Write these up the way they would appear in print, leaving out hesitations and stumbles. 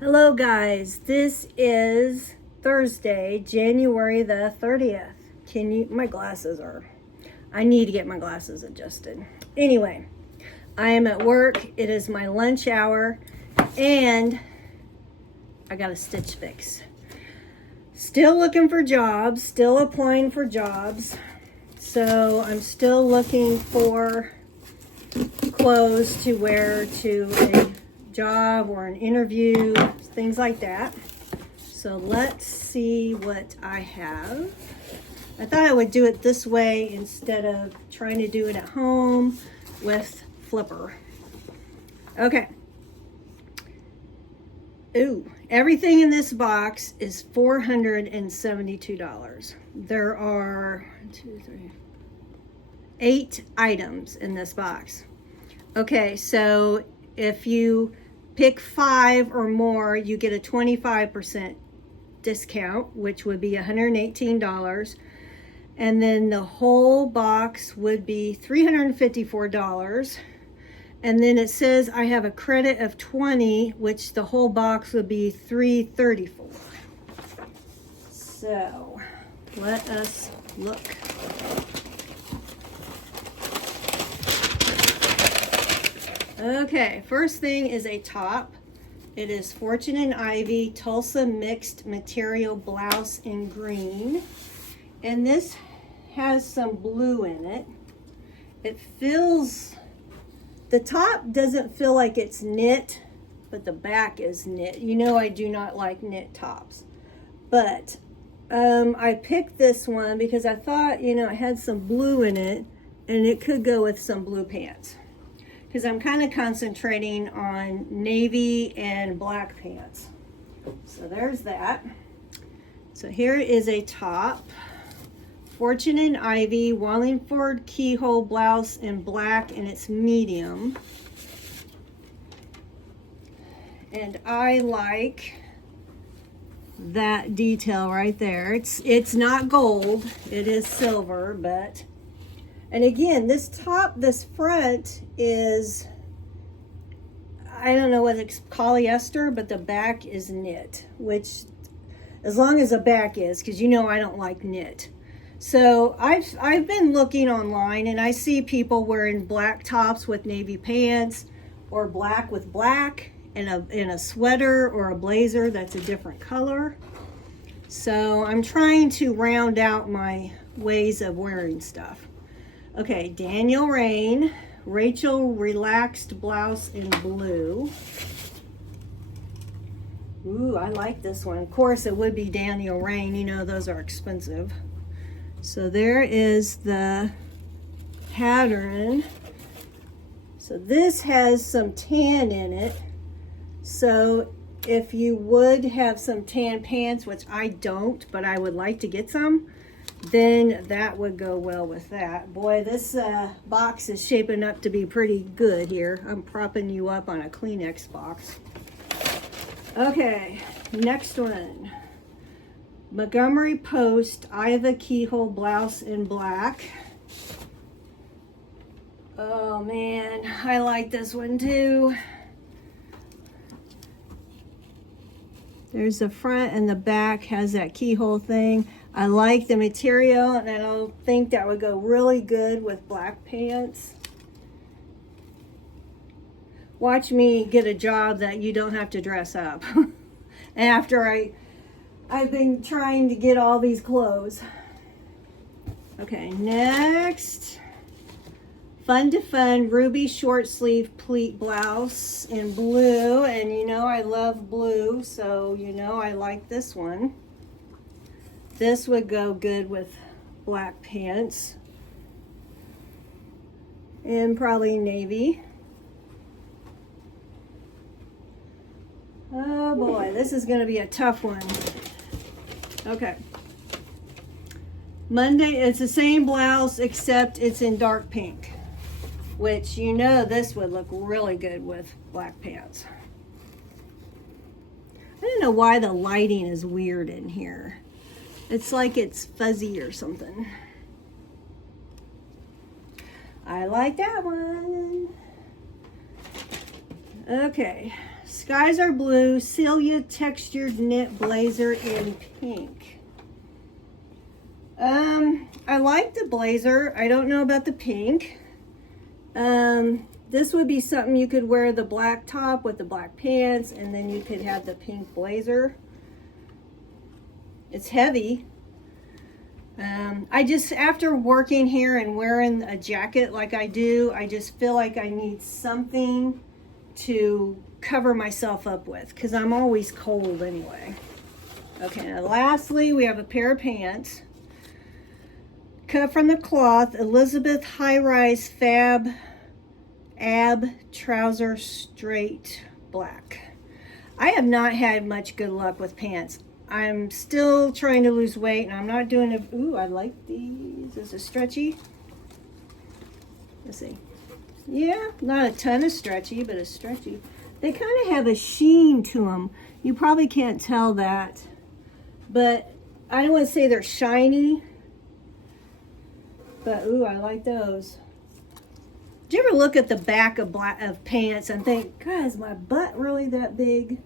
Hello guys, this is Thursday, January the 30th. My glasses are, I need to get my glasses adjusted. Anyway, I am at work. It is my lunch hour and I got a stitch fix. Still looking for jobs, still applying for jobs. So I'm still looking for clothes to wear to a job or an interview, things like that. So let's see what I have. I thought I would do it this way instead of trying to do it at home with Flipper. Okay. Ooh, everything in this box is $472. There are 8 items in this box. Okay, so if you pick 5 or more, you get a 25% discount, which would be $118. And then the whole box would be $354. And then it says I have a credit of 20, which the whole box would be $334. So let us look. Okay, first thing is a top. It is Fortune & Ivy Tulsa Mixed Material Blouse in green. And this has some blue in it. It feels, the top doesn't feel like it's knit, but the back is knit. You know I do not like knit tops. But I picked this one because I thought, it had some blue in it and it could go with some blue pants. Because I'm kind of concentrating on navy and black pants. So there's that. So here is a top. Fortune & Ivy Wallingford keyhole blouse in black, and it's medium. And I like that detail right there. It's not gold, it is silver, but... And again, this front is, I don't know what it's polyester, but the back is knit, which as long as the back is, because I don't like knit. So I've been looking online and I see people wearing black tops with navy pants or black with black and a sweater or a blazer that's a different color. So I'm trying to round out my ways of wearing stuff. Okay, Daniel Rain, Rachel relaxed blouse in blue. Ooh, I like this one. Of course, it would be Daniel Rain. Those are expensive. So there is the pattern. So this has some tan in it. So if you would have some tan pants, which I don't, but I would like to get some, then that would go well with that. Boy, this box is shaping up to be pretty good here. I'm propping you up on a Kleenex box. Okay, next one. Montgomery Post Iva keyhole blouse in black. Oh man, I like this one too. There's the front and the back has that keyhole thing. I like the material and I don't think that would go really good with black pants. Watch me get a job that you don't have to dress up. After I've been trying to get all these clothes. Okay, next. Fun to Fun ruby short sleeve pleat blouse in blue. And I love blue, so I like this one. This would go good with black pants. And probably navy. Oh boy, this is going to be a tough one. Okay. Monday, it's the same blouse except it's in dark pink, which this would look really good with black pants. I don't know why the lighting is weird in here. It's like it's fuzzy or something. I like that one. Okay, Skies Are Blue Celia Textured Knit Blazer in pink. I like the blazer. I don't know about the pink. This would be something you could wear the black top with the black pants, and then you could have the pink blazer. It's heavy. I just, after working here and wearing a jacket like I do, I just feel like I need something to cover myself up with, because I'm always cold anyway. Okay, now lastly, we have a pair of pants. Cut from the cloth, Elizabeth High Rise Fab Ab Trouser Straight Black. I have not had much good luck with pants. I'm still trying to lose weight, and I'm not doing it. Ooh, I like these. Is it stretchy? Let's see. Yeah, not a ton of stretchy, but it's stretchy. They kind of have a sheen to them. You probably can't tell that, but I don't want to say they're shiny, but ooh, I like those. Do you ever look at the back of pants and think, God, is my butt really that big?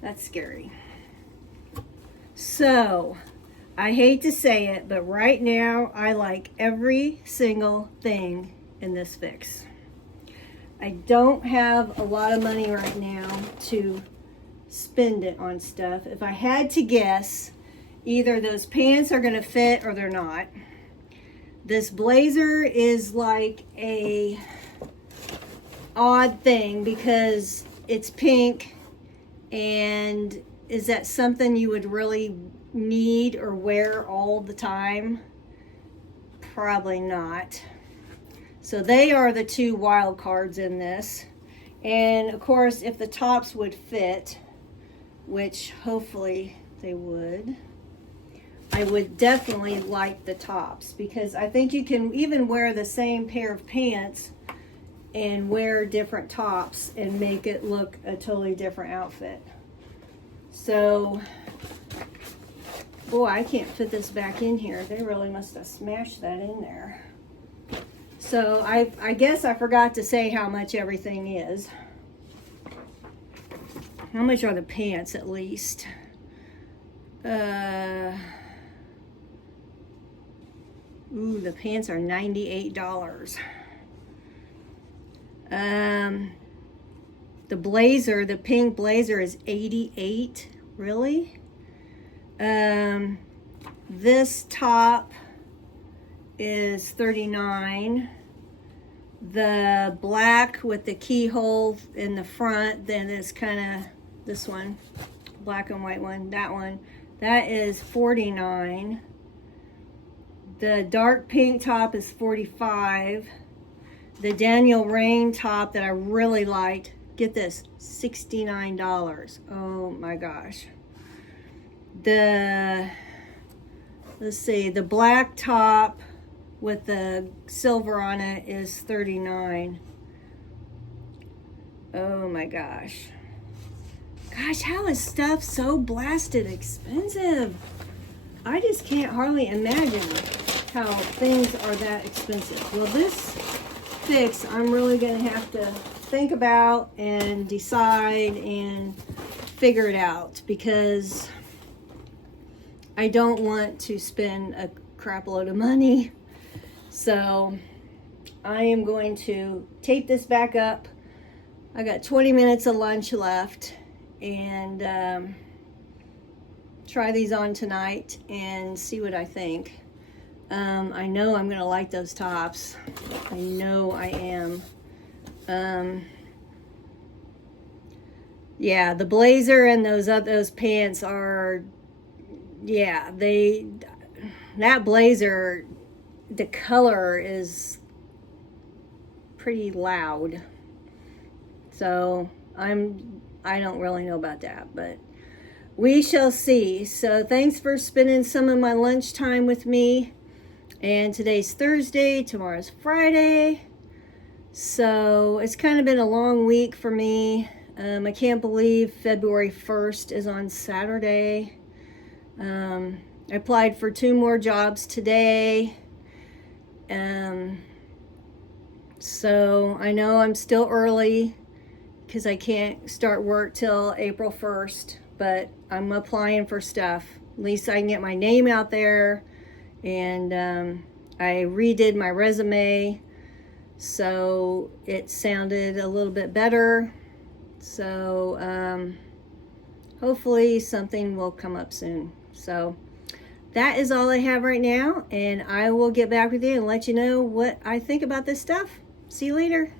That's scary. So, I hate to say it, but right now I like every single thing in this fix. I don't have a lot of money right now to spend it on stuff. If I had to guess, either those pants are going to fit or they're not. This blazer is like a odd thing because it's pink, and is that something you would really need or wear all the time? Probably not. So they are the two wild cards in this. And of course, if the tops would fit, which hopefully they would, I would definitely like the tops, because I think you can even wear the same pair of pants and wear different tops and make it look a totally different outfit. So, boy, I can't fit this back in here. They really must have smashed that in there. So I guess I forgot to say how much everything is. How much are the pants at least? Ooh, the pants are $98. The blazer, the pink blazer is $88. Really? This top is $39. The black with the keyhole in the front, then is kind of this one, black and white one, that is $49. The dark pink top is $45. The Daniel Rain top that I really liked, get this, $69. Oh my gosh. Let's see, the black top with the silver on it is $39. Oh my gosh. Gosh, how is stuff so blasted expensive? I just can't hardly imagine how things are that expensive. Well, this fix I'm really gonna have to think about and decide and figure it out, because I don't want to spend a crap load of money. So I am going to tape this back up. I got 20 minutes of lunch left, and try these on tonight and see what I think. I know I'm gonna like those tops. I know I am. Yeah, the blazer and those pants are, yeah, that blazer, the color is pretty loud. So I don't really know about that, but we shall see. So thanks for spending some of my lunchtime with me. And today's Thursday, tomorrow's Friday. So it's kind of been a long week for me. I can't believe February 1st is on Saturday. I applied for 2 more jobs today. So I know I'm still early because I can't start work till April 1st, but I'm applying for stuff. At least I can get my name out there. And I redid my resume, so it sounded a little bit better. So hopefully something will come up soon. So that is all I have right now, and I will get back with you and let you know what I think about this stuff. See you later.